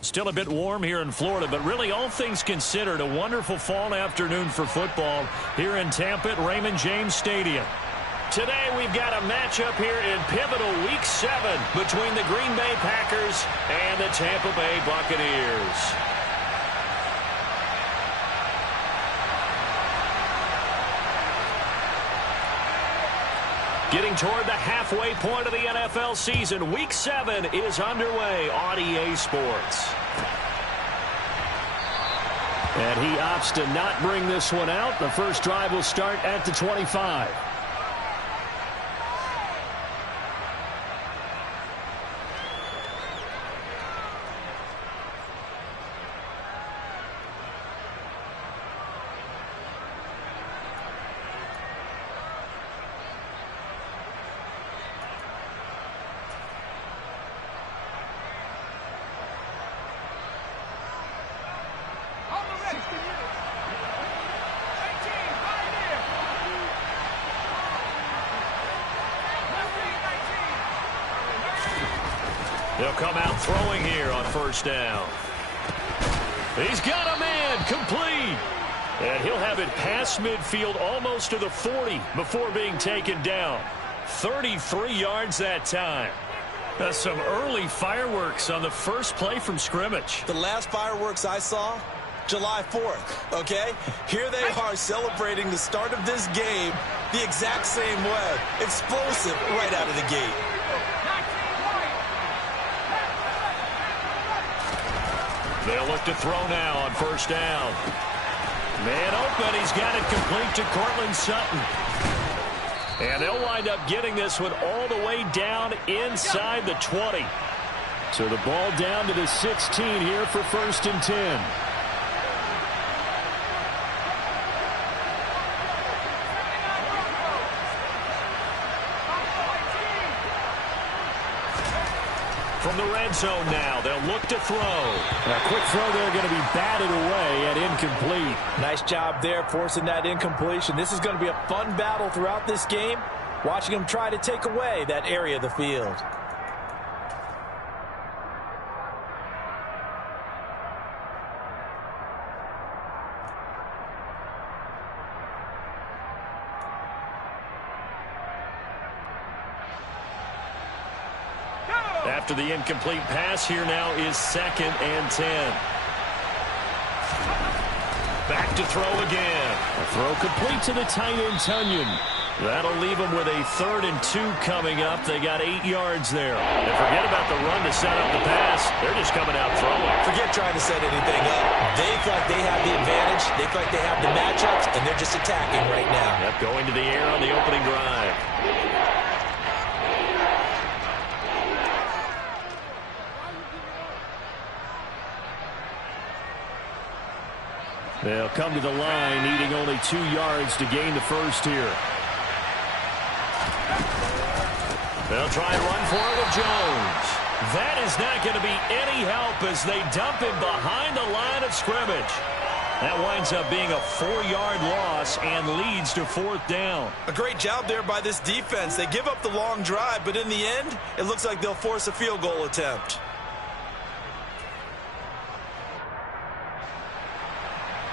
Still a bit warm here in Florida, but really all things considered, a wonderful fall afternoon for football here in Tampa at Raymond James Stadium. Today we've got a matchup here in pivotal Week 7 between the Green Bay Packers and the Tampa Bay Buccaneers. Getting toward the halfway point of the NFL season, Week 7 is underway on EA Sports. And he opts to not bring this one out. The first drive will start at the 25. They'll come out throwing here on first down. He's got a man, complete. And he'll have it past midfield almost to the 40 before being taken down. 33 yards that time. That's some early fireworks on the first play from scrimmage. The last fireworks I saw, July 4th, okay? Here they are celebrating the start of this game the exact same way. Explosive right out of the gate. They'll look to throw now on first down. Man open. He's got it complete to Cortland Sutton. And they'll wind up getting this one all the way down inside the 20. So the ball down to the 16 here for 1st and 10. From the red zone now, they'll look to throw. A quick throw there going to be batted away and incomplete. Nice job there forcing that incompletion. This is going to be a fun battle throughout this game, watching them try to take away that area of the field. After the incomplete pass, here now is 2nd and 10. Back to throw again. A throw complete to the tight end, Ncunc. That'll leave them with a 3rd and 2 coming up. They got 8 yards there. And forget about the run to set up the pass. They're just coming out throwing. Forget trying to set anything up. They feel like they have the advantage. They feel like they have the matchups, and they're just attacking right now. Yep, going to the air on the opening drive. They'll come to the line, needing only 2 yards to gain the first here. They'll try and run for it with Jones. That is not going to be any help as they dump him behind the line of scrimmage. That winds up being a 4-yard loss and leads to 4th down. A great job there by this defense. They give up the long drive, but in the end, it looks like they'll force a field goal attempt.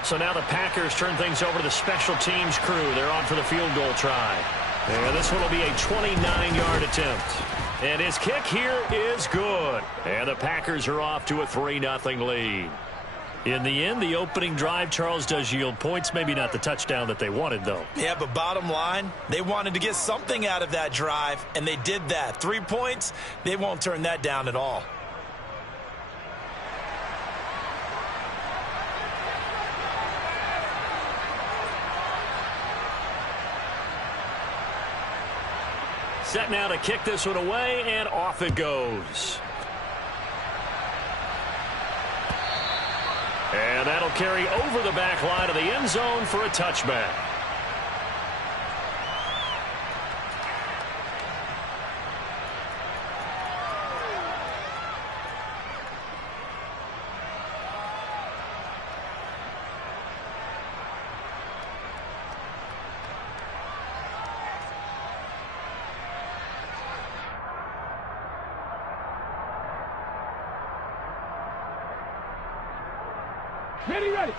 So now the Packers turn things over to the special teams crew. They're on for the field goal try. And this one will be a 29-yard attempt. And his kick here is good. And the Packers are off to a 3-0 lead. In the end, the opening drive, Charles, does yield points. Maybe not the touchdown that they wanted, though. Yeah, but bottom line, they wanted to get something out of that drive, and they did that. 3 points, they won't turn that down at all. Set now to kick this one away, and off it goes. And that'll carry over the back line of the end zone for a touchback. Ready, ready.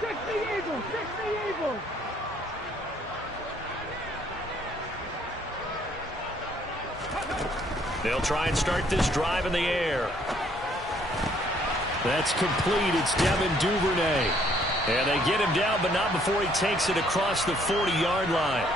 Fix the Eagles, fix the Eagles. They'll try and start this drive in the air. That's complete. It's Devin Duvernay. And they get him down, but not before he takes it across the 40-yard line.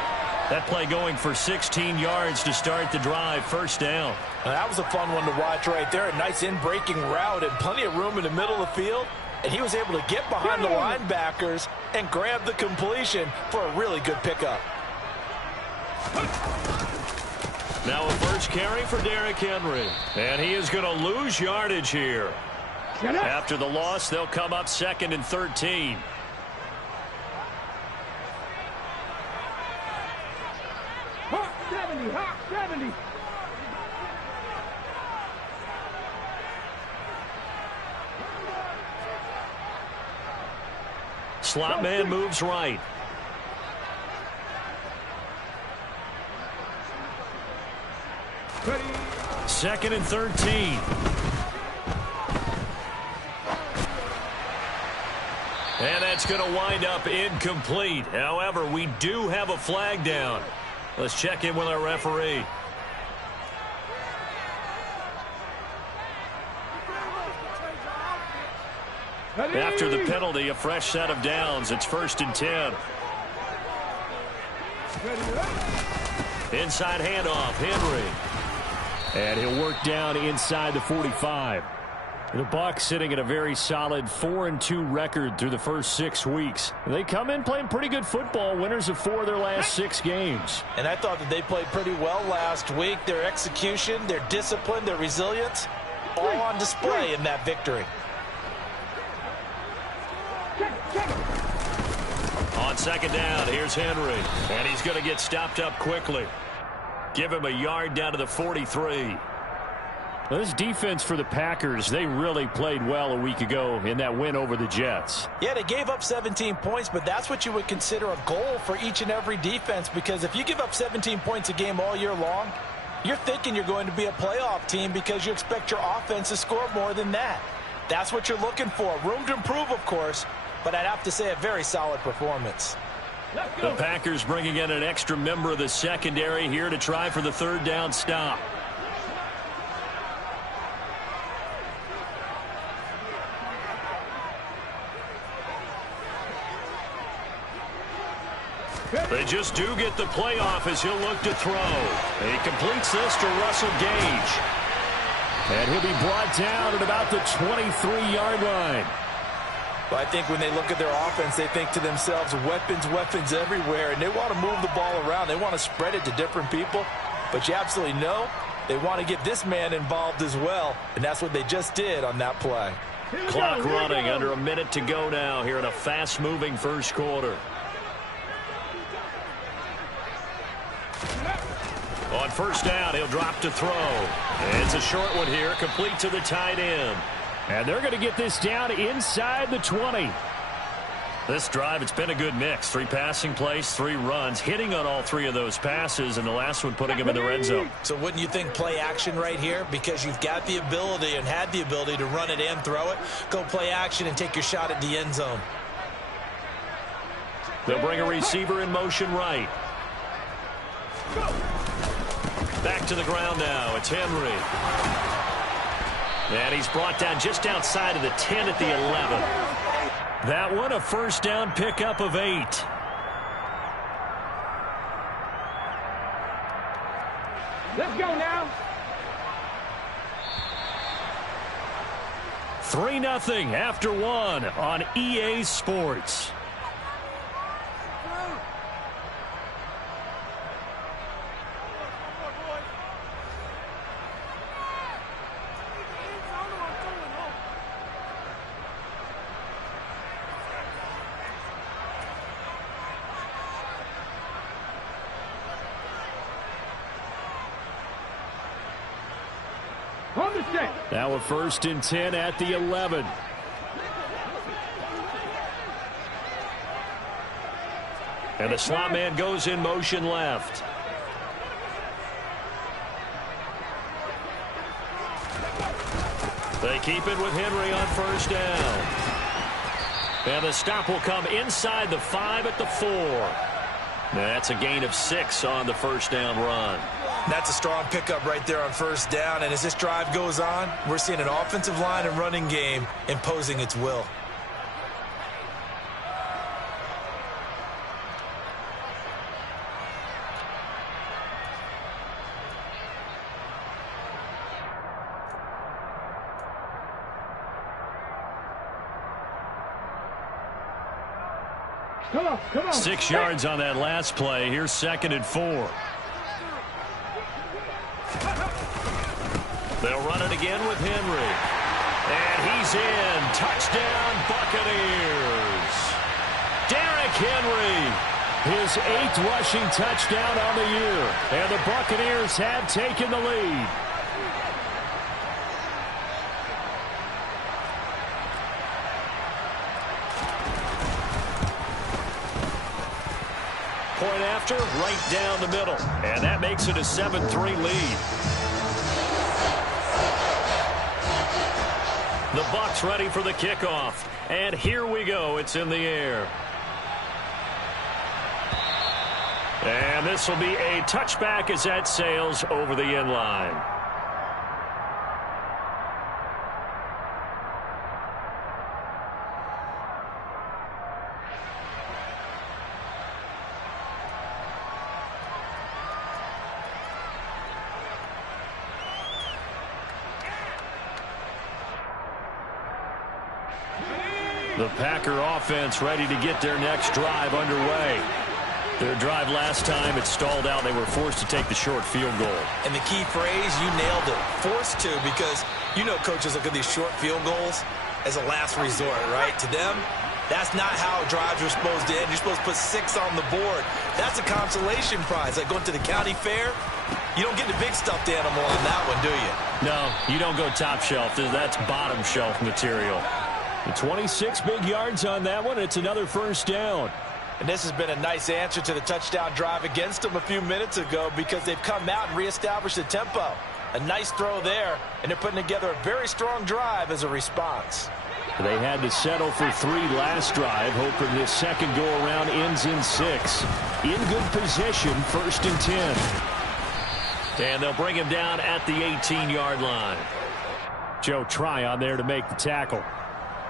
That play going for 16 yards to start the drive. First down. Now, that was a fun one to watch right there. A nice in-breaking route and plenty of room in the middle of the field. And he was able to get behind the linebackers and grab the completion for a really good pickup. Now a first carry for Derrick Henry. And he is going to lose yardage here. After the loss, they'll come up 2nd and 13. Hawk 70, Hawk 70. Slot man moves right. Ready. 2nd and 13. And that's going to wind up incomplete. However, we do have a flag down. Let's check in with our referee. Ready. After the penalty, a fresh set of downs. It's 1st and 10. Ready. Inside handoff, Henry. And he'll work down inside the 45. The Bucs sitting at a very solid 4-2 record through the first 6 weeks. They come in playing pretty good football, winners of 4 of their last 6 games. And I thought that they played pretty well last week. Their execution, their discipline, their resilience, all on display in that victory. On 2nd down, here's Henry. And he's going to get stopped up quickly. Give him a yard down to the 43. Well, this defense for the Packers, they really played well a week ago in that win over the Jets. Yeah, they gave up 17 points, but that's what you would consider a goal for each and every defense, because if you give up 17 points a game all year long, you're thinking you're going to be a playoff team because you expect your offense to score more than that. That's what you're looking for. Room to improve, of course, but I'd have to say a very solid performance. The Packers bringing in an extra member of the secondary here to try for the 3rd down stop. They just do get the playoff as he'll look to throw. He completes this to Russell Gage. And he'll be brought down at about the 23-yard line. Well, I think when they look at their offense, they think to themselves, weapons, weapons everywhere, and they want to move the ball around. They want to spread it to different people, but you absolutely know they want to get this man involved as well, and that's what they just did on that play. Clock running, under a minute to go now here in a fast-moving first quarter. On 1st down, he'll drop to throw. It's a short one here, complete to the tight end. And they're going to get this down inside the 20. This drive, it's been a good mix. 3 passing plays, 3 runs, hitting on all 3 of those passes, and the last one putting him in the red zone. So wouldn't you think play action right here? Because you've got the ability and had the ability to run it and throw it. Go play action and take your shot at the end zone. They'll bring a receiver in motion right. Back to the ground now. It's Henry. And he's brought down just outside of the 10 at the 11. That one a 1st down pickup of 8. Let's go now. 3-0 after 1 on EA Sports. Now a 1st and 10 at the 11. And the slot man goes in motion left. They keep it with Henry on first down. And the stop will come inside the 5 at the 4. That's a gain of 6 on the first down run. That's a strong pickup right there on first down. And as this drive goes on, we're seeing an offensive line and running game imposing its will. Come on. 6 yards on that last play. Here's 2nd and 4. They'll run it again with Henry. And he's in. Touchdown, Buccaneers. Derrick Henry, his 8th rushing touchdown on the year. And the Buccaneers have taken the lead. Point after, right down the middle. And that makes it a 7-3 lead. The Bucs ready for the kickoff. And here we go. It's in the air. And this will be a touchback as that sails over the end line. The Packer offense ready to get their next drive underway. Their drive last time, it stalled out. They were forced to take the short field goal. And the key phrase, you nailed it. Forced to, because you know coaches look at these short field goals as a last resort, right? To them, that's not how drives are supposed to end. You're supposed to put 6 on the board. That's a consolation prize. Like going to the county fair, you don't get the big stuffed animal on that one, do you? No, you don't go top shelf. That's bottom shelf material. 26 big yards on that one. It's another first down. And this has been a nice answer to the touchdown drive against them a few minutes ago because they've come out and reestablished the tempo. A nice throw there, and they're putting together a very strong drive as a response. They had to settle for 3 last drive, hoping this second go-around ends in 6. In good position, 1st and 10. And they'll bring him down at the 18-yard line. Joe Tryon there to make the tackle.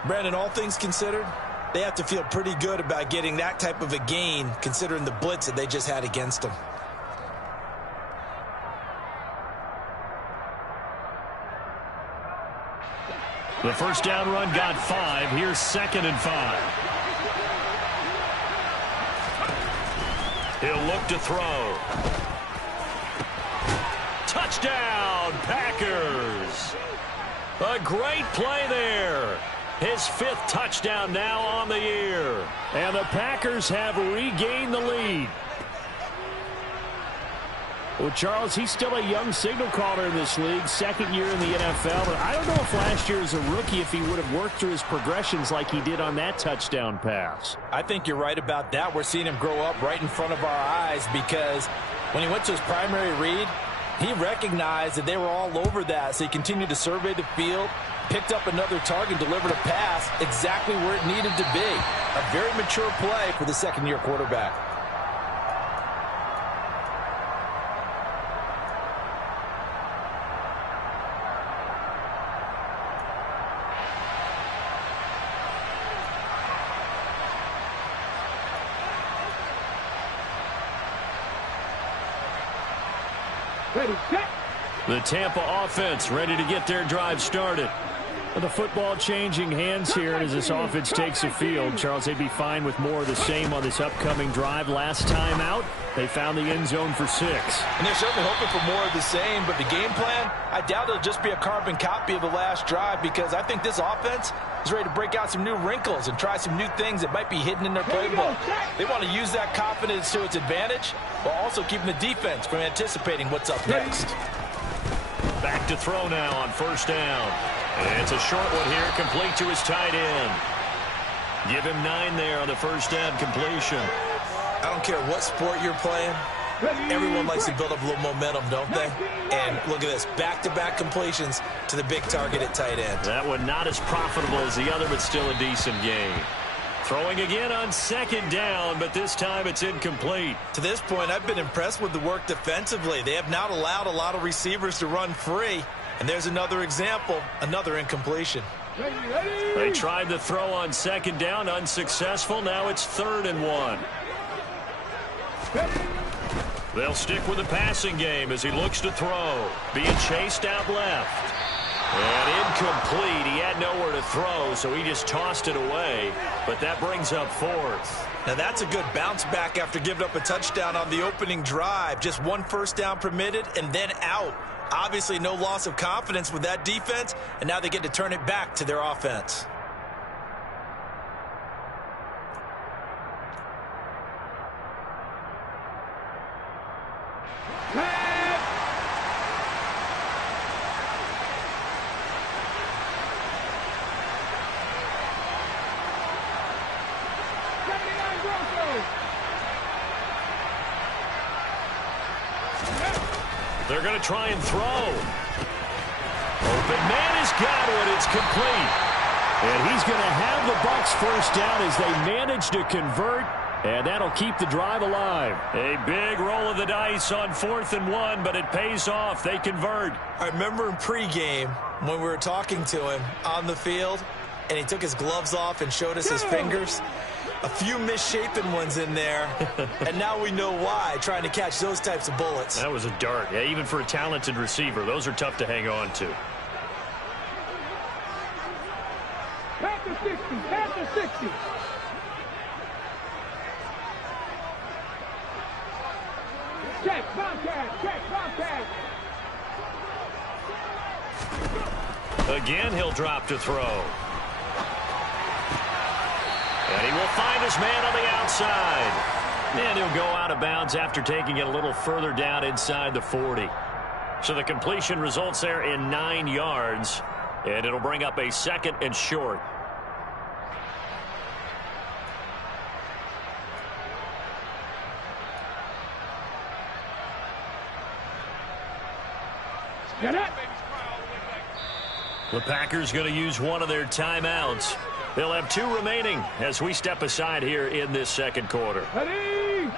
Brandon, all things considered, they have to feel pretty good about getting that type of a gain considering the blitz that they just had against them. The first down run got 5. Here's 2nd and 5. He'll look to throw. Touchdown, Packers. A great play there. His 5th touchdown now on the year. And the Packers have regained the lead. Well, Charles, he's still a young signal caller in this league, 2nd year in the NFL. But I don't know if last year as a rookie, if he would have worked through his progressions like he did on that touchdown pass. I think you're right about that. We're seeing him grow up right in front of our eyes because when he went to his primary read, he recognized that they were all over that. So he continued to survey the field, picked up another target, delivered a pass exactly where it needed to be. A very mature play for the 2nd-year quarterback. Ready, set. The Tampa offense ready to get their drive started. With the football changing hands here as this offense takes the field, Charles, they'd be fine with more of the same on this upcoming drive. Last time out, they found the end zone for 6. And they're certainly hoping for more of the same, but the game plan, I doubt it'll just be a carbon copy of the last drive because I think this offense is ready to break out some new wrinkles and try some new things that might be hidden in their playbook. They want to use that confidence to its advantage while also keeping the defense from anticipating what's up next. Back to throw now on first down. And it's a short one here, complete to his tight end. Give him 9 there on the first down completion. I don't care what sport you're playing. Everyone likes to build up a little momentum, don't they? And look at this, back-to-back completions to the big target at tight end. That one not as profitable as the other, but still a decent gain. Throwing again on second down, but this time it's incomplete. To this point, I've been impressed with the work defensively. They have not allowed a lot of receivers to run free. And there's another example, another incompletion. They tried to throw on second down, unsuccessful. Now it's 3rd and 1. They'll stick with the passing game as he looks to throw. Being chased out left. And incomplete. He had nowhere to throw, so he just tossed it away. But that brings up 4th. Now that's a good bounce back after giving up a touchdown on the opening drive. Just 1 first down permitted and then out. Obviously no loss of confidence with that defense, and now they get to turn it back to their offense. They're going to try and throw. Open man has got it. It's complete. And he's going to have the Bucs first down as they manage to convert. And that'll keep the drive alive. A big roll of the dice on 4th and 1, but it pays off. They convert. I remember in pregame when we were talking to him on the field, and he took his gloves off and showed us his fingers. A few misshapen ones in there, and now we know why, trying to catch those types of bullets. That was a dart. Yeah, even for a talented receiver, those are tough to hang on to. Back to 60, back to 60. Check, Bobcat, check, Bobcat. Again, he'll drop to throw. And he will find his man on the outside. And he'll go out of bounds after taking it a little further down inside the 40. So the completion results there in 9 yards. And it'll bring up a 2nd and short. Get up. The Packers going to use one of their timeouts. They'll have 2 remaining as we step aside here in this 2nd quarter. Ready?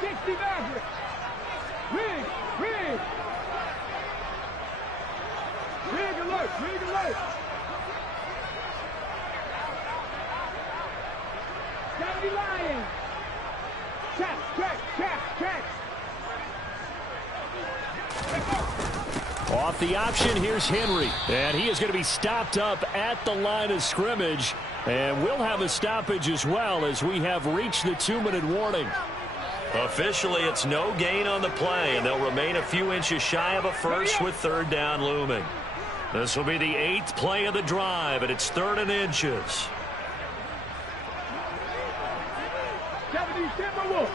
Sixty Maverick. Rig alert, rig alert. Saturday Lions. Check. Off the option, here's Henry. And he is going to be stopped up at the line of scrimmage. And we'll have a stoppage as well as we have reached the 2-minute warning. Officially, it's no gain on the play, and they'll remain a few inches shy of a first with 3rd down looming. This will be the 8th play of the drive, and it's 3rd and inches. 70 Timberwolves.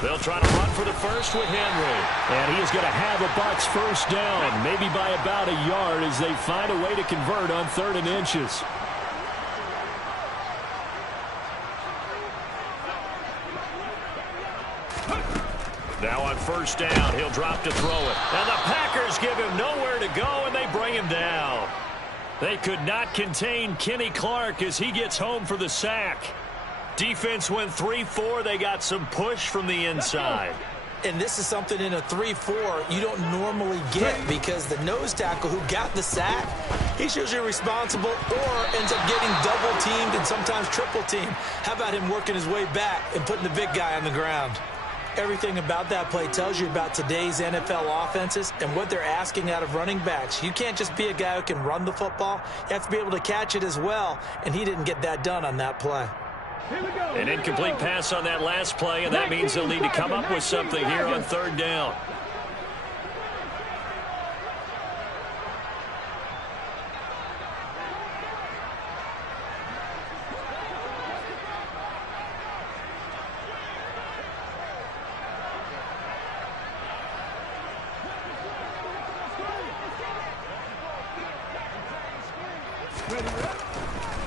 They'll try to run for the first with Henry. And he is going to have the Bucs first down, maybe by about a yard as they find a way to convert on 3rd and inches. Now on first down, he'll drop to throw it. And the Packers give him nowhere to go, and they bring him down. They could not contain Kenny Clark as he gets home for the sack. Defense went 3-4. They got some push from the inside. And this is something in a 3-4 you don't normally get because the nose tackle who got the sack, he's usually responsible or ends up getting double-teamed and sometimes triple-teamed. How about him working his way back and putting the big guy on the ground? Everything about that play tells you about today's NFL offenses and what they're asking out of running backs. You can't just be a guy who can run the football. You have to be able to catch it as well, and he didn't get that done on that play. An incomplete pass on that last play, and that means they'll need to come up with something here on 3rd down.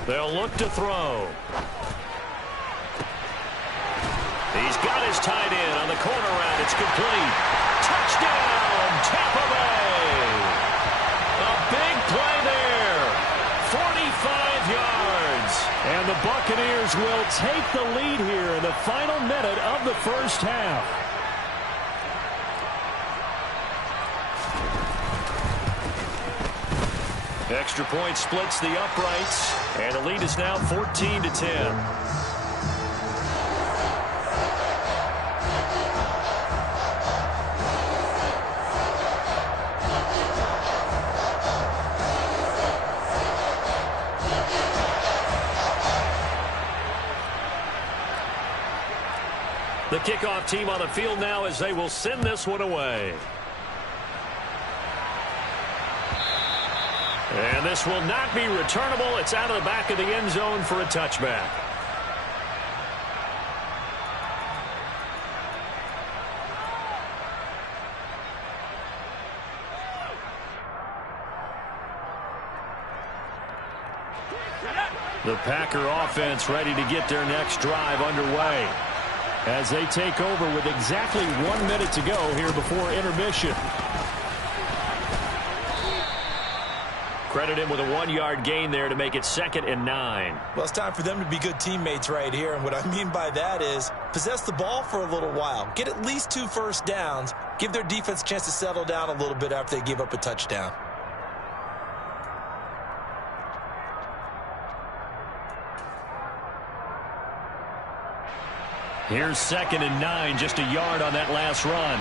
They'll look to throw. He's got his tight end on the corner route. It's complete. Touchdown, Tampa Bay. A big play there. 45 yards. And the Buccaneers will take the lead here in the final minute of the first half. Extra point splits the uprights, and the lead is now 14-10. The kickoff team on the field now as they will send this one away. And this will not be returnable. It's out of the back of the end zone for a touchback. The Packer offense ready to get their next drive underway as they take over with exactly 1 minute to go here before intermission. Credit him with a 1-yard gain there to make it 2nd and 9. Well, it's time for them to be good teammates right here. And what I mean by that is possess the ball for a little while. Get at least 2 first downs. Give their defense a chance to settle down a little bit after they give up a touchdown. Here's 2nd and 9, just a yard on that last run.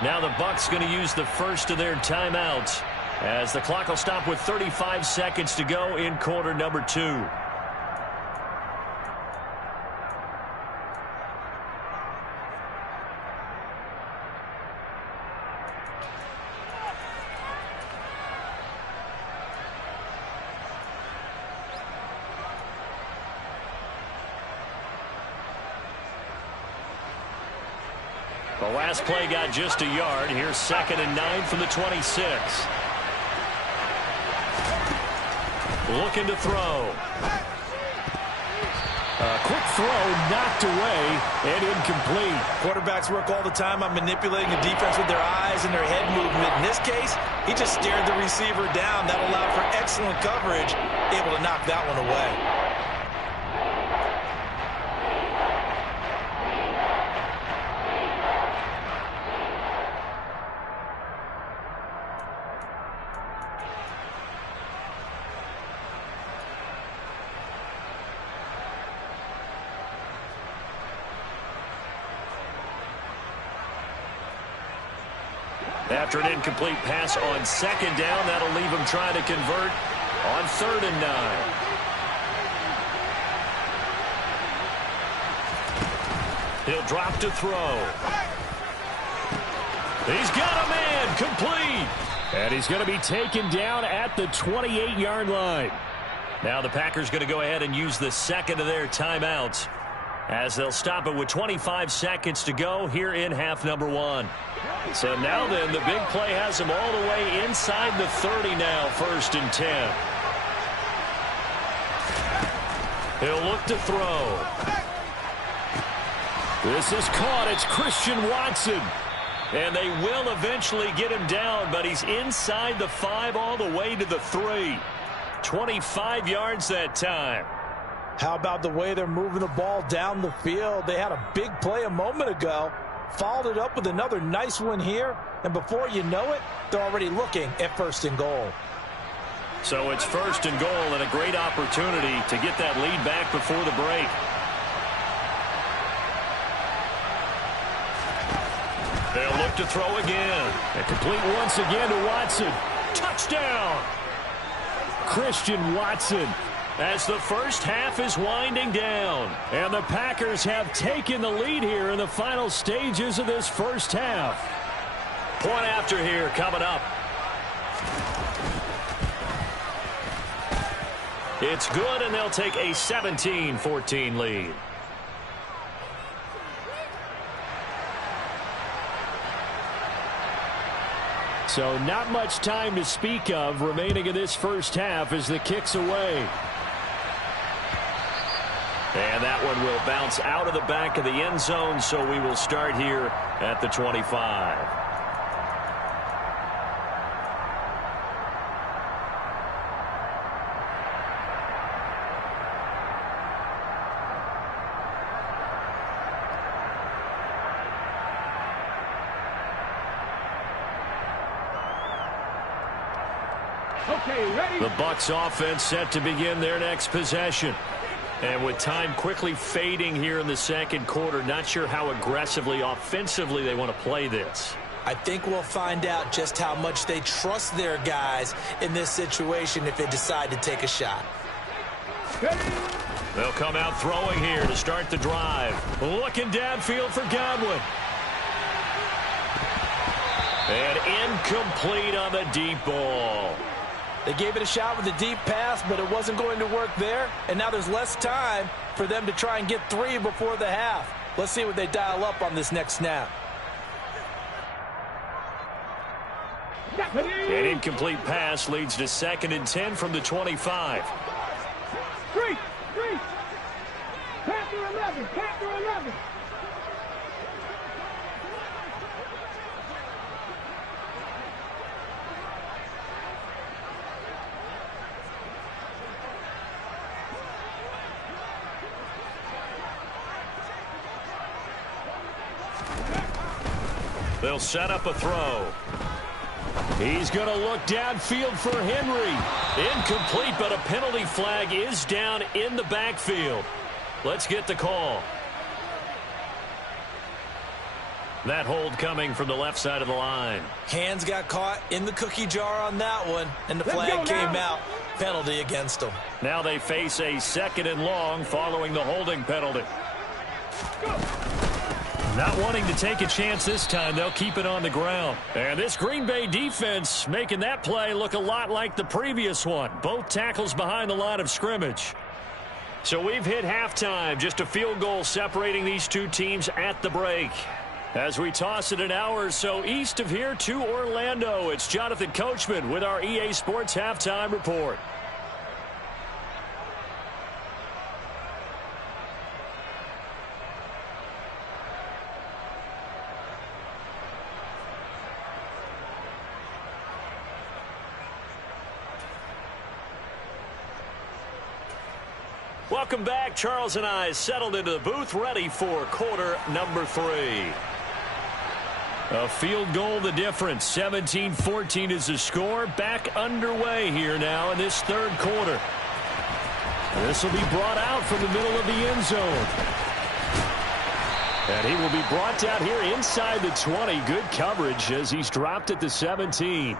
Now the Bucs going to use the first of their timeouts as the clock will stop with 35 seconds to go in quarter number 2. The last play got just a yard. Here's 2nd and 9 from the 26. Looking to throw. A quick throw knocked away and incomplete. Quarterbacks work all the time on manipulating the defense with their eyes and their head movement. In this case, he just stared the receiver down. That allowed for excellent coverage, able to knock that one away. After an incomplete pass on 2nd down, that'll leave him trying to convert on 3rd and 9. He'll drop to throw. He's got a man, complete. And he's going to be taken down at the 28-yard line. Now the Packers going to go ahead and use the 2nd of their timeouts as they'll stop it with 25 seconds to go here in half number 1. So now then, the big play has him all the way inside the 30 now, 1st and 10. He'll look to throw. This is caught. It's Christian Watson. And they will eventually get him down, but he's inside the 5 all the way to the 3. 25 yards that time. How about the way they're moving the ball down the field? They had a big play a moment ago. Followed it up with another nice one here. And before you know it, they're already looking at 1st and goal. So it's 1st and goal and a great opportunity to get that lead back before the break. They'll look to throw again. And complete once again to Watson. Touchdown! Christian Watson. As the first half is winding down. And the Packers have taken the lead here in the final stages of this first half. Point after here coming up. It's good, and they'll take a 17-14 lead. So not much time to speak of remaining in this first half as the kick's away. And that one will bounce out of the back of the end zone, so we will start here at the 25. Okay, ready? The Bucs offense set to begin their next possession. And with time quickly fading here in the second quarter, not sure how aggressively, offensively they want to play this. I think we'll find out just how much they trust their guys in this situation if they decide to take a shot. They'll come out throwing here to start the drive. Looking downfield for Godwin. And incomplete on the deep ball. They gave it a shot with a deep pass, but it wasn't going to work there. And now there's less time for them to try and get 3 before the half. Let's see what they dial up on this next snap. An incomplete pass leads to 2nd and 10 from the 25. Three. Panther 11. Panther 11. They'll set up a throw. He's going to look downfield for Henry. Incomplete, but a penalty flag is down in the backfield. Let's get the call. That hold coming from the left side of the line. Hands got caught in the cookie jar on that one, and the flag came out. Penalty against them. Now they face a 2nd and long following the holding penalty. Not wanting to take a chance this time, they'll keep it on the ground. And this Green Bay defense making that play look a lot like the previous one. Both tackles behind the line of scrimmage. So we've hit halftime. Just a field goal separating these two teams at the break. As we toss it an hour or so east of here to Orlando, it's Jonathan Coachman with our EA Sports Halftime Report. Welcome back. Charles and I settled into the booth, ready for quarter number 3. A field goal the difference. 17-14 is the score. Back underway here now in this third quarter. This will be brought out from the middle of the end zone. And he will be brought down here inside the 20. Good coverage as he's dropped at the 17.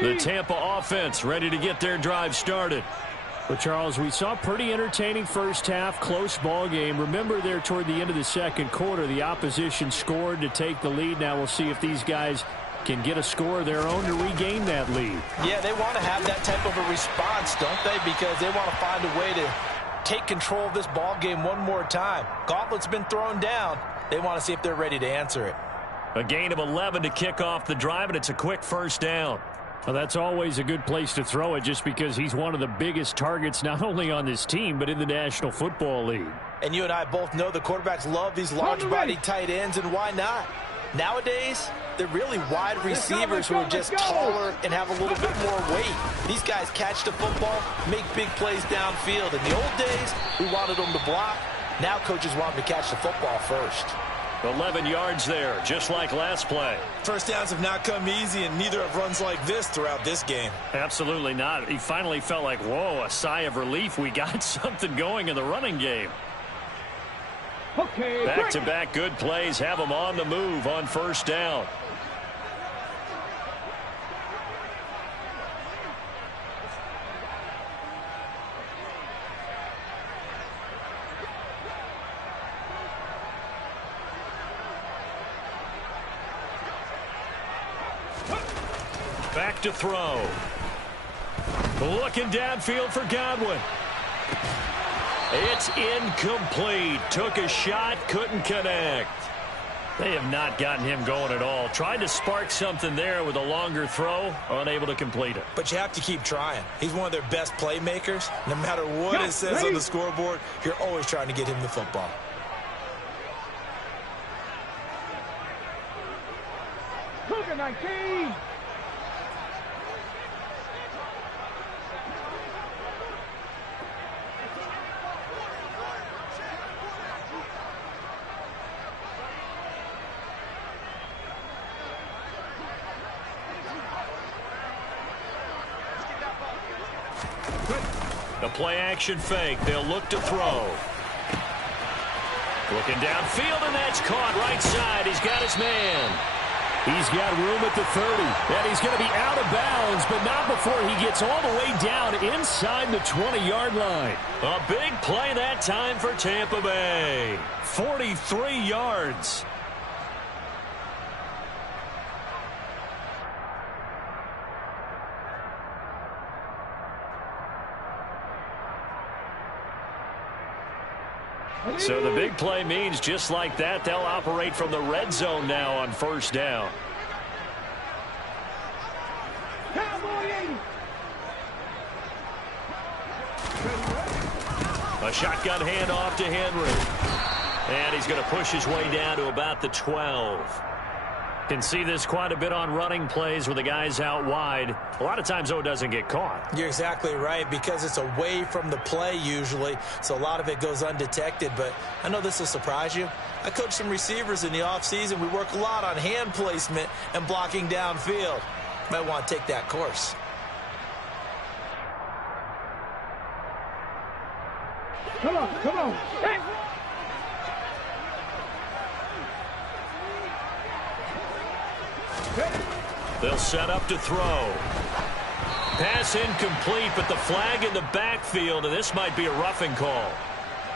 The Tampa offense ready to get their drive started. But, Charles, we saw a pretty entertaining first half, close ball game. Remember there toward the end of the second quarter, the opposition scored to take the lead. Now we'll see if these guys can get a score of their own to regain that lead. Yeah, they want to have that type of a response, don't they? Because they want to find a way to take control of this ball game one more time. Gauntlet's been thrown down. They want to see if they're ready to answer it. A gain of 11 to kick off the drive, and it's a quick first down. Well, that's always a good place to throw it just because he's one of the biggest targets not only on this team but in the National Football League. And you and I both know the quarterbacks love these large-bodied tight ends, and why not? Nowadays, they're really wide receivers who are just taller and have a little bit more weight. These guys catch the football, make big plays downfield. In the old days, we wanted them to block. Now coaches want them to catch the football first. 11 yards there, just like last play. First downs have not come easy, and neither have runs like this throughout this game. Absolutely not. He finally felt like, whoa, a sigh of relief. We got something going in the running game. Okay, back-to-back good plays have them on the move on first down. Back to throw. Looking downfield for Godwin. It's incomplete. Took a shot, couldn't connect. They have not gotten him going at all. Tried to spark something there with a longer throw, unable to complete it. But you have to keep trying. He's one of their best playmakers. No matter what it says on the scoreboard, you're always trying to get him the football. Cougar 19. The play-action fake. They'll look to throw. Looking downfield, and that's caught right side. He's got his man. He's got room at the 30. And he's going to be out of bounds, but not before he gets all the way down inside the 20-yard line. A big play that time for Tampa Bay. 43 yards. So the big play means just like that, they'll operate from the red zone now on first down. A shotgun handoff to Henry. And he's going to push his way down to about the 12. Can see this quite a bit on running plays where the guy's out wide. A lot of times, though, it doesn't get caught. You're exactly right, because it's away from the play usually, so a lot of it goes undetected. But I know this will surprise you. I coach some receivers in the offseason. We work a lot on hand placement and blocking downfield. Might want to take that course. Come on, come on. Hey. They'll set up to throw. Pass incomplete, but the flag in the backfield, and this might be a roughing call.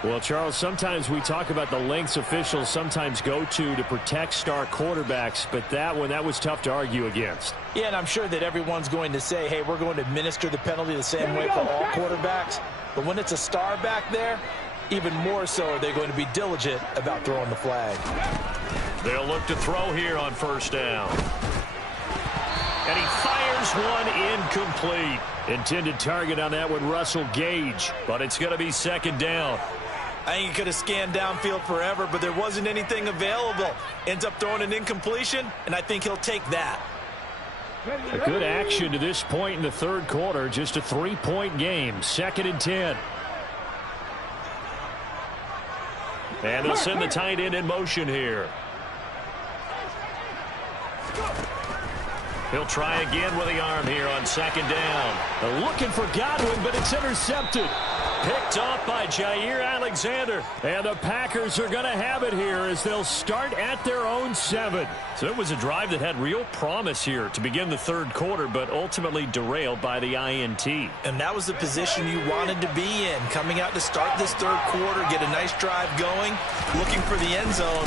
Well, Charles, sometimes we talk about the lengths officials sometimes go to protect star quarterbacks, but that was tough to argue against. Yeah, and I'm sure that everyone's going to say, hey, we're going to administer the penalty the same way for all quarterbacks. But when it's a star back there, even more so are they going to be diligent about throwing the flag. They'll look to throw here on first down. And he fires one incomplete. Intended target on that one, Russell Gage. But it's going to be second down. I think he could have scanned downfield forever, but there wasn't anything available. Ends up throwing an incompletion, and I think he'll take that. A good action to this point in the third quarter. Just a 3-point game. 2nd and 10. And they'll send the tight end in motion here. He'll try again with the arm here on second down. They're looking for Godwin, but it's intercepted. Picked off by Jair Alexander. And the Packers are going to have it here as they'll start at their own 7. So it was a drive that had real promise here to begin the third quarter, but ultimately derailed by the INT. And that was the position you wanted to be in. Coming out to start this third quarter, get a nice drive going, looking for the end zone.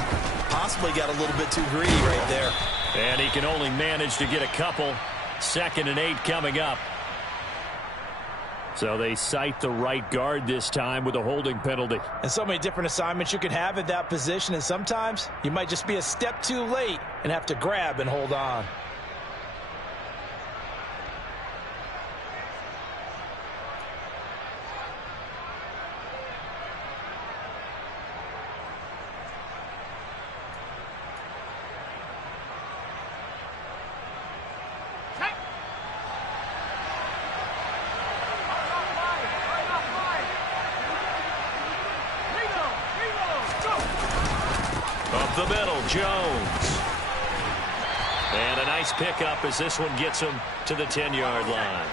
Possibly got a little bit too greedy right there. And he can only manage to get a couple. 2nd and 8 coming up. So they cite the right guard this time with a holding penalty. And so many different assignments you can have at that position, and sometimes you might just be a step too late and have to grab and hold on. The middle, Jones. And a nice pickup as this one gets him to the 10-yard line.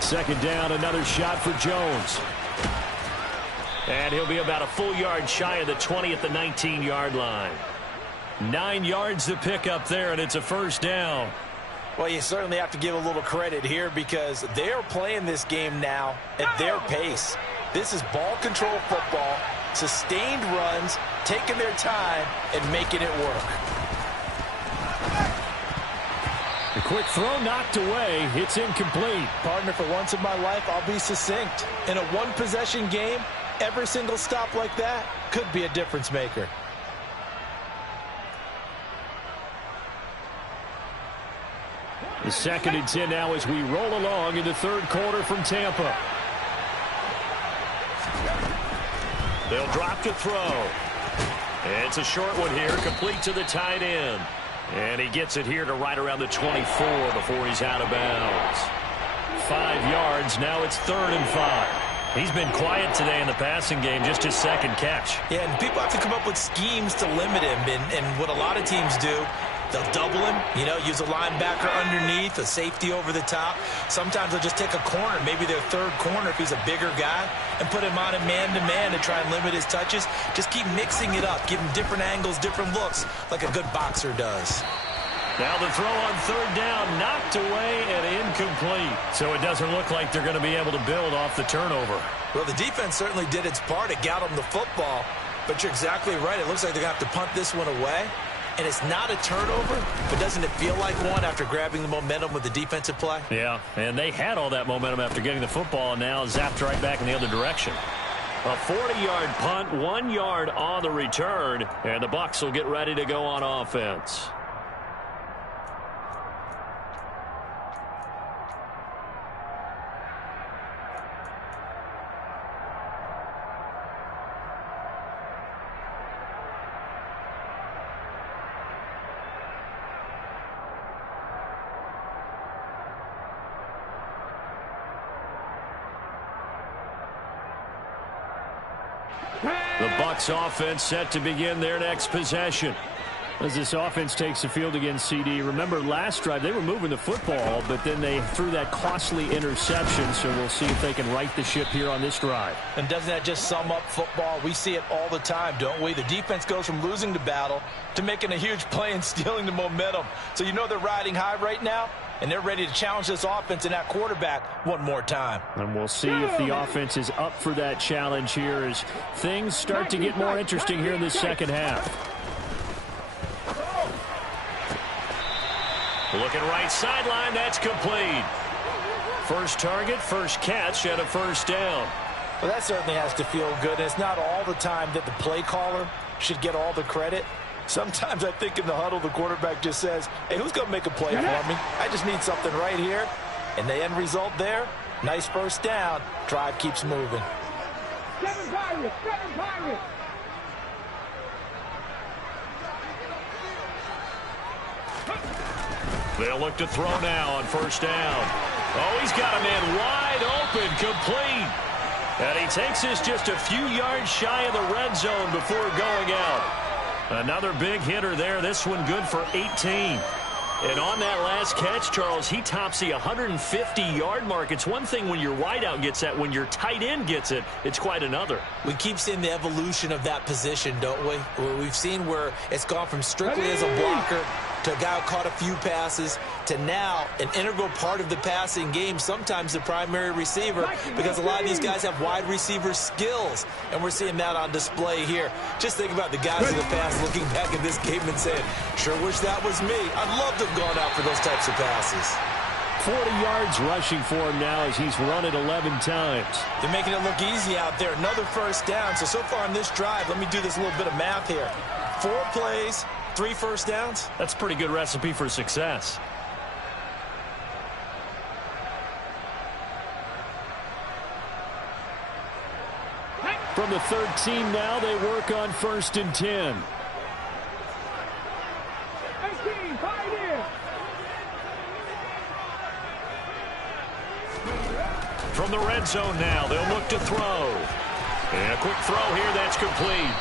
Second down, another shot for Jones. And he'll be about a full yard shy of the 20 at the 19-yard line. 9 yards to pick up there, and it's a first down. Well, you certainly have to give a little credit here because they're playing this game now at their pace. This is ball control football, sustained runs, taking their time, and making it work. quick throw knocked away. It's incomplete. Partner, for once in my life, I'll be succinct. In a one-possession game, every single stop like that could be a difference maker. The 2nd and 10 now as we roll along in the 3rd quarter from Tampa. They'll drop to throw. And it's a short one here, complete to the tight end. And he gets it here to right around the 24 before he's out of bounds. 5 yards, now it's 3rd and 5. He's been quiet today in the passing game, just his 2nd catch. Yeah, and people have to come up with schemes to limit him. And what a lot of teams do, they'll double him, use a linebacker underneath, a safety over the top. Sometimes they'll just take a corner, maybe their 3rd corner if he's a bigger guy, and put him on a man-to-man to try and limit his touches. Just keep mixing it up, give him different angles, different looks, like a good boxer does. Now the throw on 3rd down, knocked away and incomplete. So it doesn't look like they're going to be able to build off the turnover. Well, the defense certainly did its part. It got them the football. But you're exactly right. It looks like they're going to have to punt this one away. And it's not a turnover, but doesn't it feel like one after grabbing the momentum with the defensive play? Yeah, and they had all that momentum after getting the football, and now zapped right back in the other direction. A 40-yard punt, 1 yard on the return, and the Bucs will get ready to go on offense. The Bucs offense set to begin their next possession. As this offense takes the field against CD, remember last drive they were moving the football, but then they threw that costly interception, so we'll see if they can right the ship here on this drive. And doesn't that just sum up football? We see it all the time, don't we? The defense goes from losing the battle to making a huge play and stealing the momentum. So they're riding high right now, and they're ready to challenge this offense and that quarterback one more time. And we'll see if the offense is up for that challenge here as things start to get more interesting here in the 2nd half. Looking right sideline, that's complete. First target, first catch, and a 1st down. Well, that certainly has to feel good. And it's not all the time that the play caller should get all the credit. Sometimes I think in the huddle, the quarterback just says, hey, who's going to make a play for me? I just need something right here. And the end result there, nice 1st down. Drive keeps moving. 7 Pirates, 7 Pirates. They'll look to throw now on 1st down. Oh, he's got a man wide open, complete. And he takes this just a few yards shy of the red zone before going out. Another big hitter there. This one good for 18. And on that last catch, Charles, he tops the 150-yard mark. It's one thing when your wideout gets that. When your tight end gets it, it's quite another. We keep seeing the evolution of that position, don't we? Where we've seen where it's gone from strictly as a blocker to a guy who caught a few passes to now an integral part of the passing game, sometimes the primary receiver, because a lot of these guys have wide receiver skills, and we're seeing that on display here. Just think about the guys in the past looking back at this game and saying, sure wish that was me. I'd love to have gone out for those types of passes. 40 yards rushing for him now as he's run it 11 times. They're making it look easy out there. Another 1st down. So far in this drive, let me do this little bit of math here. 4 plays, 3 1st downs. That's a pretty good recipe for success. From the 13 now, they work on 1st and 10. 18, Pioneer. From the red zone now, they'll look to throw. And a quick throw here, that's complete.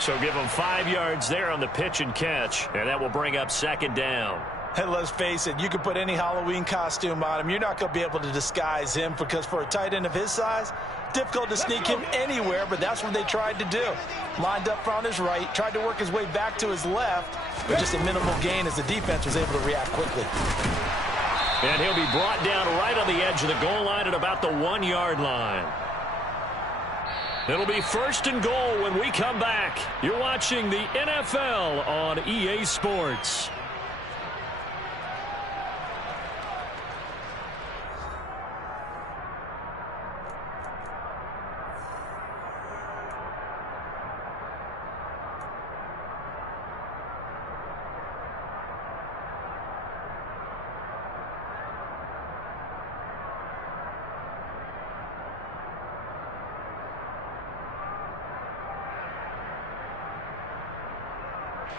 So give them 5 yards there on the pitch and catch, and that will bring up 2nd down. And let's face it, you can put any Halloween costume on him. You're not going to be able to disguise him because for a tight end of his size, difficult to sneak him anywhere, but that's what they tried to do. Lined up on his right, tried to work his way back to his left, but just a minimal gain as the defense was able to react quickly. And he'll be brought down right on the edge of the goal line at about the 1 yard line. It'll be 1st and goal when we come back. You're watching the NFL on EA Sports.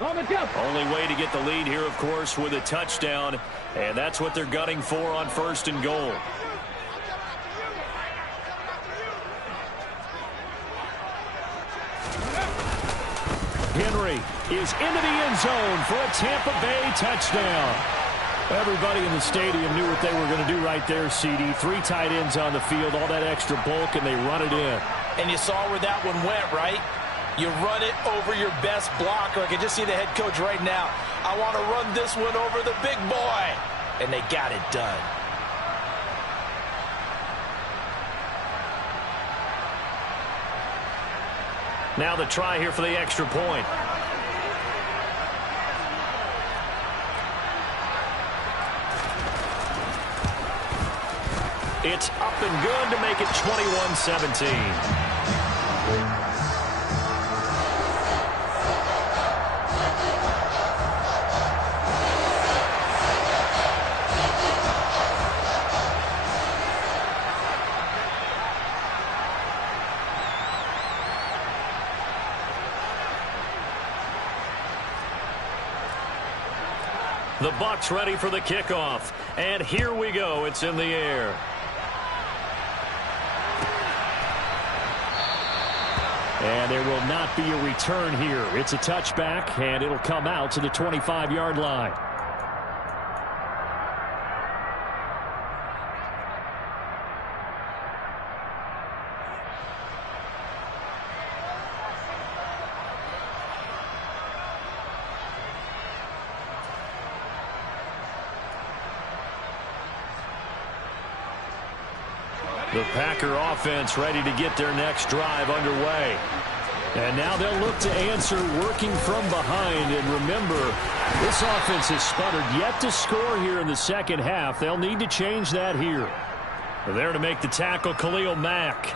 On the jump. Only way to get the lead here, of course, with a touchdown. And that's what they're gunning for on 1st and goal. Henry is into the end zone for a Tampa Bay touchdown. Everybody in the stadium knew what they were going to do right there, CD. 3 tight ends on the field, all that extra bulk, and they run it in. And you saw where that one went, right? You run it over your best blocker. I can just see the head coach right now. I want to run this one over the big boy. And they got it done. Now the try here for the extra point. It's up and good to make it 21-17. The Bucs ready for the kickoff. And here we go. It's in the air. And there will not be a return here. It's a touchback, and it'll come out to the 25-yard line. The Packer offense ready to get their next drive underway. And now they'll look to answer working from behind. And remember, this offense has sputtered yet to score here in the second half. They'll need to change that here. There to make the tackle, Khalil Mack.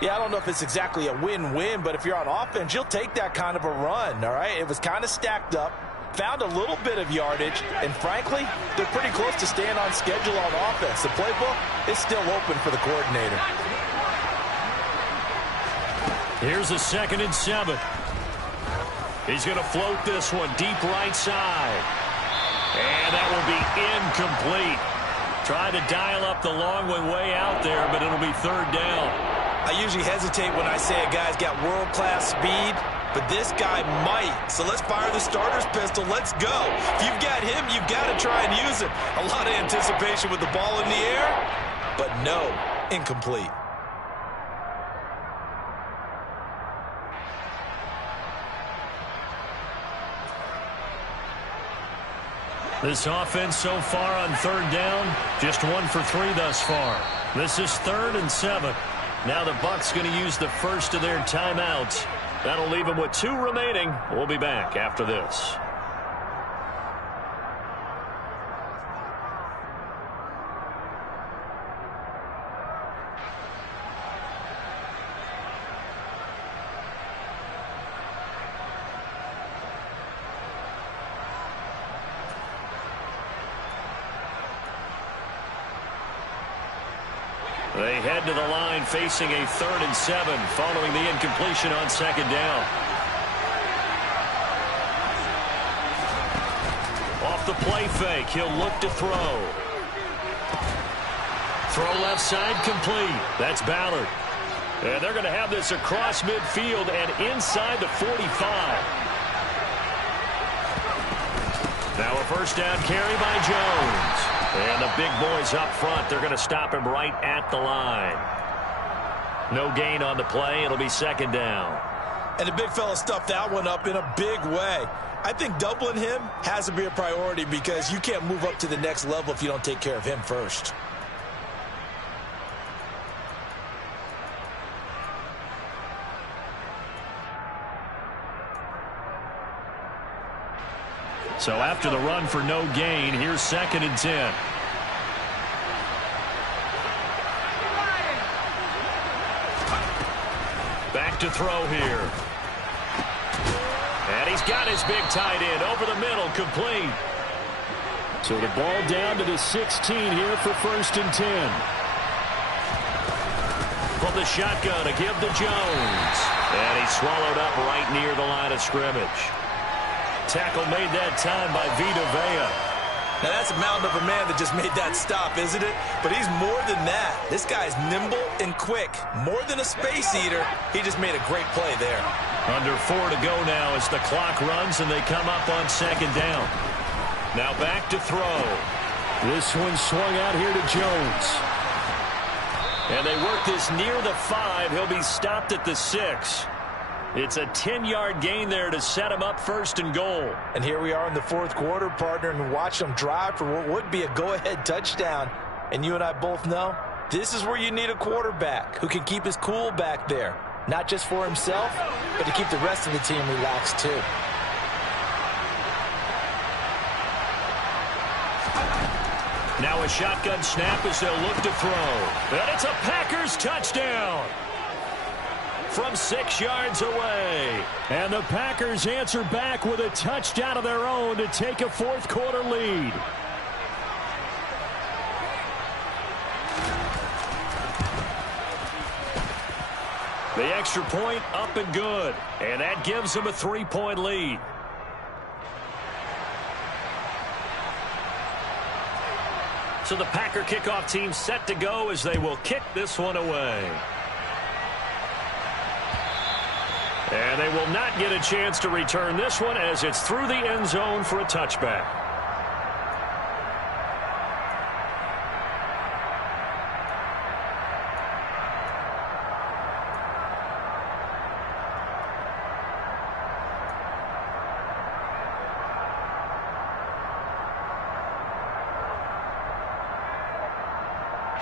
Yeah, I don't know if it's exactly a win-win, but if you're on offense, you'll take that kind of a run, all right? It was kind of stacked up. Found a little bit of yardage, and frankly, they're pretty close to staying on schedule on offense. The playbook is still open for the coordinator. Here's a 2nd and 7. He's going to float this one deep right side. And that will be incomplete. Tried to dial up the long one way out there, but it'll be 3rd down. I usually hesitate when I say a guy's got world-class speed, but this guy might. So let's fire the starter's pistol. Let's go. If you've got him, you've got to try and use him. A lot of anticipation with the ball in the air, but no, incomplete. This offense so far on 3rd down, just 1 for 3 thus far. This is 3rd and 7. Now the Bucs going to use the first of their timeouts. That'll leave them with 2 remaining. We'll be back after this. They head to the line facing a 3rd and 7 following the incompletion on 2nd down. Off the play fake, he'll look to throw. Throw left side complete. That's Ballard. And they're going to have this across midfield and inside the 45. Now a 1st down carry by Jones. And the big boys up front, they're going to stop him right at the line. No gain on the play. It'll be 2nd down. And the big fella stuffed that one up in a big way. I think doubling him has to be a priority because you can't move up to the next level if you don't take care of him first. So after the run for no gain, here's 2nd and 10. Back to throw here. And he's got his big tight end over the middle, complete. So the ball down to the 16 here for 1st and 10. From the shotgun to give to Jones. And he's swallowed up right near the line of scrimmage. Tackle made that time by Vita Vea. Now, that's a mountain of a man that just made that stop, isn't it? But he's more than that. This guy's nimble and quick. More than a space eater, he just made a great play there. Under 4 to go now as the clock runs and they come up on second down. Now back to throw. This one swung out here to Jones. And they work this near the 5. He'll be stopped at the 6. It's a 10-yard gain there to set him up first and goal. And here we are in the fourth quarter, partner, and watch them drive for what would be a go-ahead touchdown. And you and I both know this is where you need a quarterback who can keep his cool back there. Not just for himself, but to keep the rest of the team relaxed too. Now a shotgun snap as they'll look to throw. And it's a Packers touchdown from 6 yards away. And the Packers answer back with a touchdown of their own to take a fourth quarter lead. The extra point up and good. And that gives them a 3-point lead. So the Packer kickoff team set to go as they will kick this one away. And they will not get a chance to return this one as it's through the end zone for a touchback.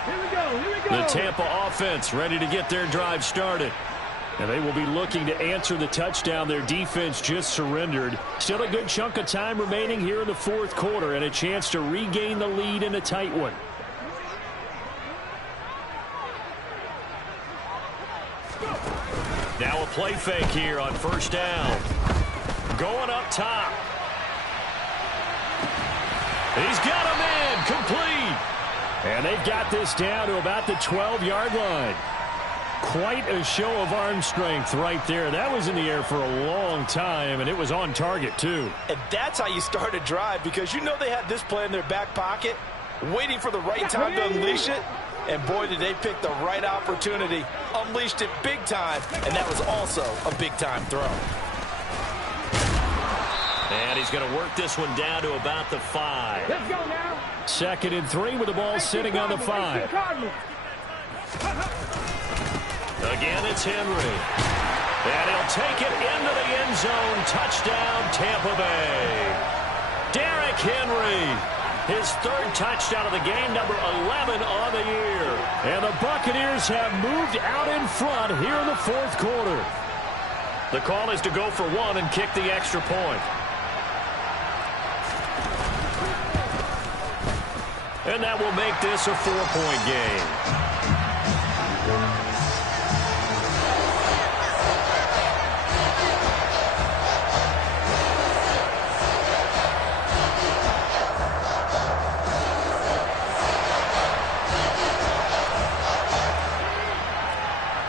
Here we go. The Tampa offense ready to get their drive started. And they will be looking to answer the touchdown their defense just surrendered. Still a good chunk of time remaining here in the fourth quarter and a chance to regain the lead in a tight one. Now a play fake here on first down. Going up top. He's got a man complete. And they've got this down to about the 12-yard line. Quite a show of arm strength right there. That was in the air for a long time, and it was on target, too. And that's how you start a drive, because you know they had this play in their back pocket, waiting for the right time to unleash it. And, boy, did they pick the right opportunity. Unleashed it big time, and that was also a big-time throw. And he's going to work this one down to about the 5. Let's go now. 2nd and 3 with the ball sitting on the 5. Again, it's Henry. And he'll take it into the end zone. Touchdown, Tampa Bay. Derrick Henry, his 3rd touchdown of the game, number 11 on the year. And the Buccaneers have moved out in front here in the fourth quarter. The call is to go for 1 and kick the extra point. And that will make this a 4-point game.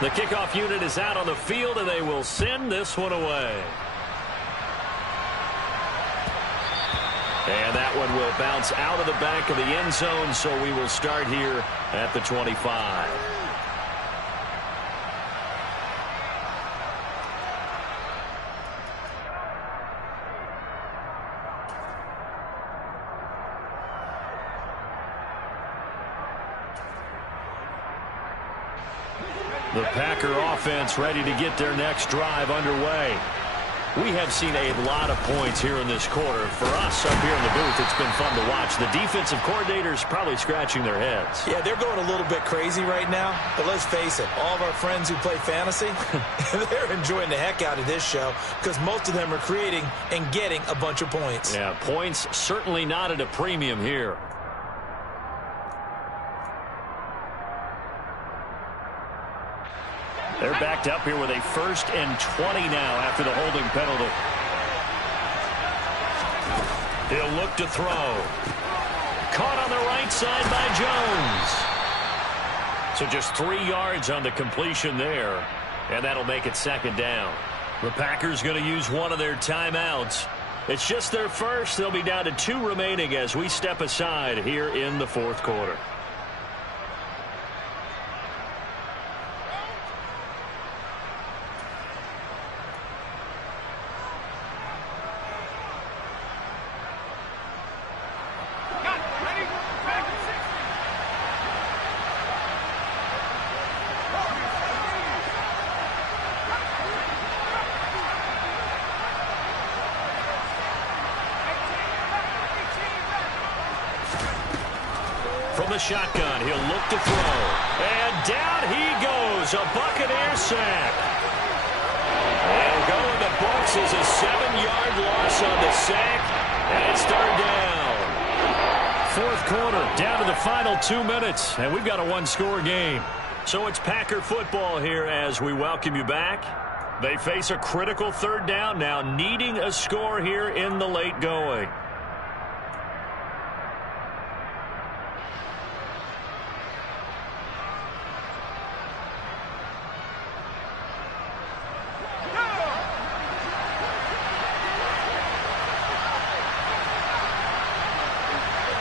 The kickoff unit is out on the field, and they will send this one away. And that one will bounce out of the back of the end zone, so we will start here at the 25. The Packer offense ready to get their next drive underway. We have seen a lot of points here in this quarter. For us up here in the booth, it's been fun to watch. The defensive coordinators probably scratching their heads. Yeah, they're going a little bit crazy right now. But let's face it, all of our friends who play fantasy, they're enjoying the heck out of this show because most of them are creating and getting a bunch of points. Yeah, points certainly not at a premium here. They're backed up here with a 1st and 20 now after the holding penalty. He'll look to throw. Caught on the right side by Jones. So just 3 yards on the completion there. And that'll make it 2nd down. The Packers going to use one of their timeouts. It's just their first. They'll be down to 2 remaining as we step aside here in the fourth quarter. From the shotgun, he'll look to throw. And down he goes, a Buccaneer sack. And go in the books as a 7-yard loss on the sack, and it's third down. Fourth quarter, down to the final 2 minutes, and we've got a 1-score game. So it's Packer football here as we welcome you back. They face a critical third down now, needing a score here in the late going.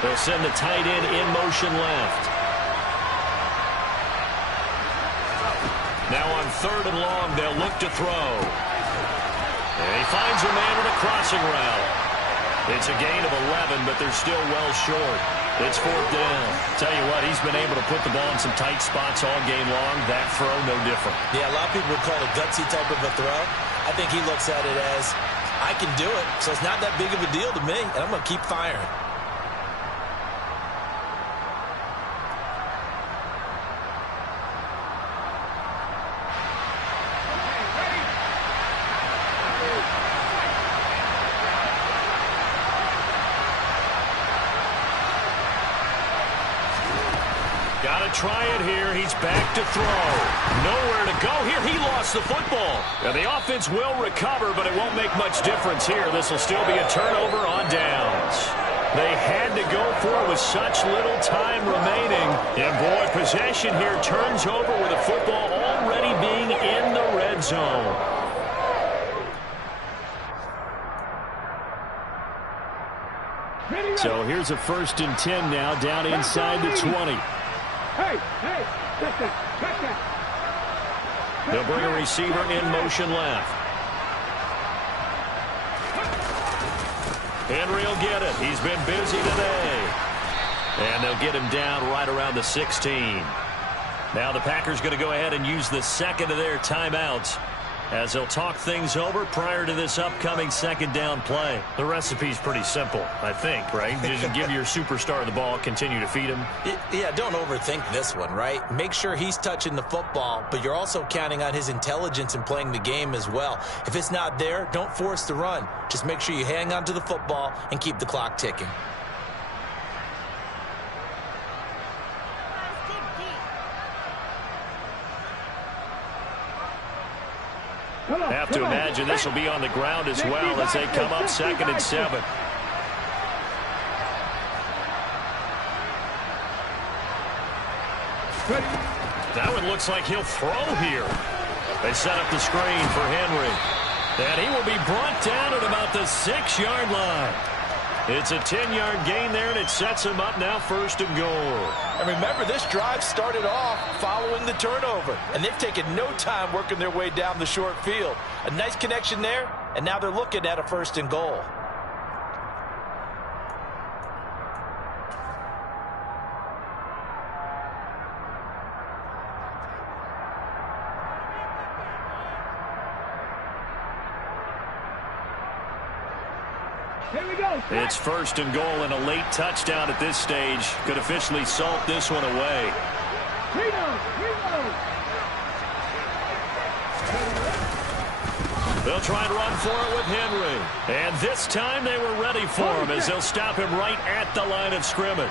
They'll send the tight end in motion left. Now on 3rd and long, they'll look to throw. And he finds a man with a crossing route. It's a gain of 11, but they're still well short. It's 4th down. Tell you what, he's been able to put the ball in some tight spots all game long. That throw, no different. Yeah, a lot of people would call it a gutsy type of a throw. I think he looks at it as, I can do it, so it's not that big of a deal to me, and I'm going to keep firing. Got to try it here. He's back to throw. Nowhere to go here. He lost the football. And the offense will recover, but it won't make much difference here. This will still be a turnover on downs. They had to go for it with such little time remaining. And boy, possession here turns over with the football already being in the red zone. So here's a 1st and 10 now, down inside the 20. Hey, check that. They'll bring a receiver in motion left. Henry will get it. He's been busy today. And they'll get him down right around the 16. Now the Packers going to go ahead and use the second of their timeouts as they'll talk things over prior to this upcoming 2nd down play. The recipe's pretty simple, I think, right? Just give your superstar the ball, continue to feed him. Yeah, don't overthink this one, right? Make sure he's touching the football, but you're also counting on his intelligence in playing the game as well. If it's not there, don't force the run. Just make sure you hang on to the football and keep the clock ticking. Have to imagine this will be on the ground as well as they come up 2nd and 7. That one looks like he'll throw here. They set up the screen for Henry. And he will be brought down at about the 6-yard line. It's a 10-yard gain there, and it sets him up now 1st and goal. And remember, this drive started off following the turnover, and they've taken no time working their way down the short field. A nice connection there, and now they're looking at a 1st and goal. Here we go. It's 1st and goal, and a late touchdown at this stage could officially salt this one away. They'll try and run for it with Henry. And this time they were ready for him as they'll stop him right at the line of scrimmage.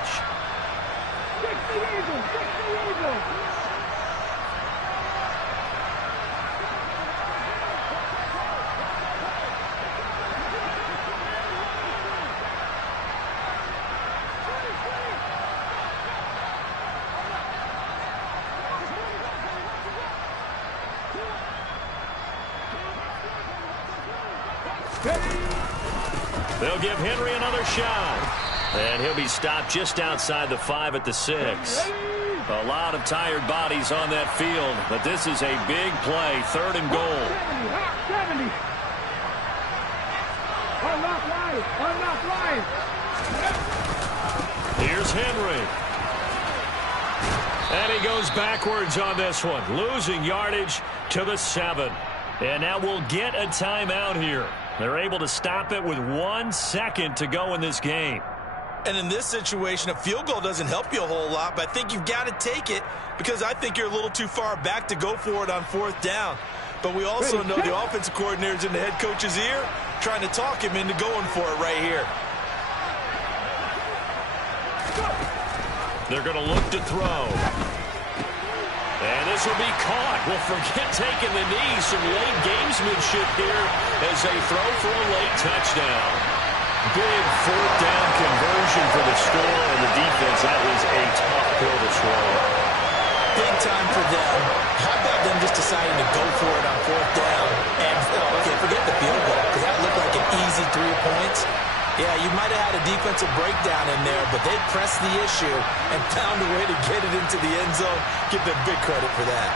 They'll give Henry another shot. And he'll be stopped just outside the 5 at the 6. A lot of tired bodies on that field, but this is a big play, 3rd and goal. 70. Unlock line. Unlock line. Here's Henry. And he goes backwards on this one, losing yardage to the 7. And now we'll get a timeout here. They're able to stop it with 1 second to go in this game. And in this situation, a field goal doesn't help you a whole lot, but I think you've got to take it because I think you're a little too far back to go for it on 4th down. But we also know the offensive coordinator's in the head coach's ear trying to talk him into going for it right here. They're going to look to throw. And this will be caught. Well, forget taking the knee. Some late gamesmanship here as they throw for a late touchdown. Big 4th down conversion for the score, and the defense, that was a tough pill to swallow. Big time for them. How about them just deciding to go for it on 4th down? And, okay, forget the field goal, because that looked like an easy 3 points. Yeah, you might have had a defensive breakdown in there, but they pressed the issue and found a way to get it into the end zone. Give them big credit for that.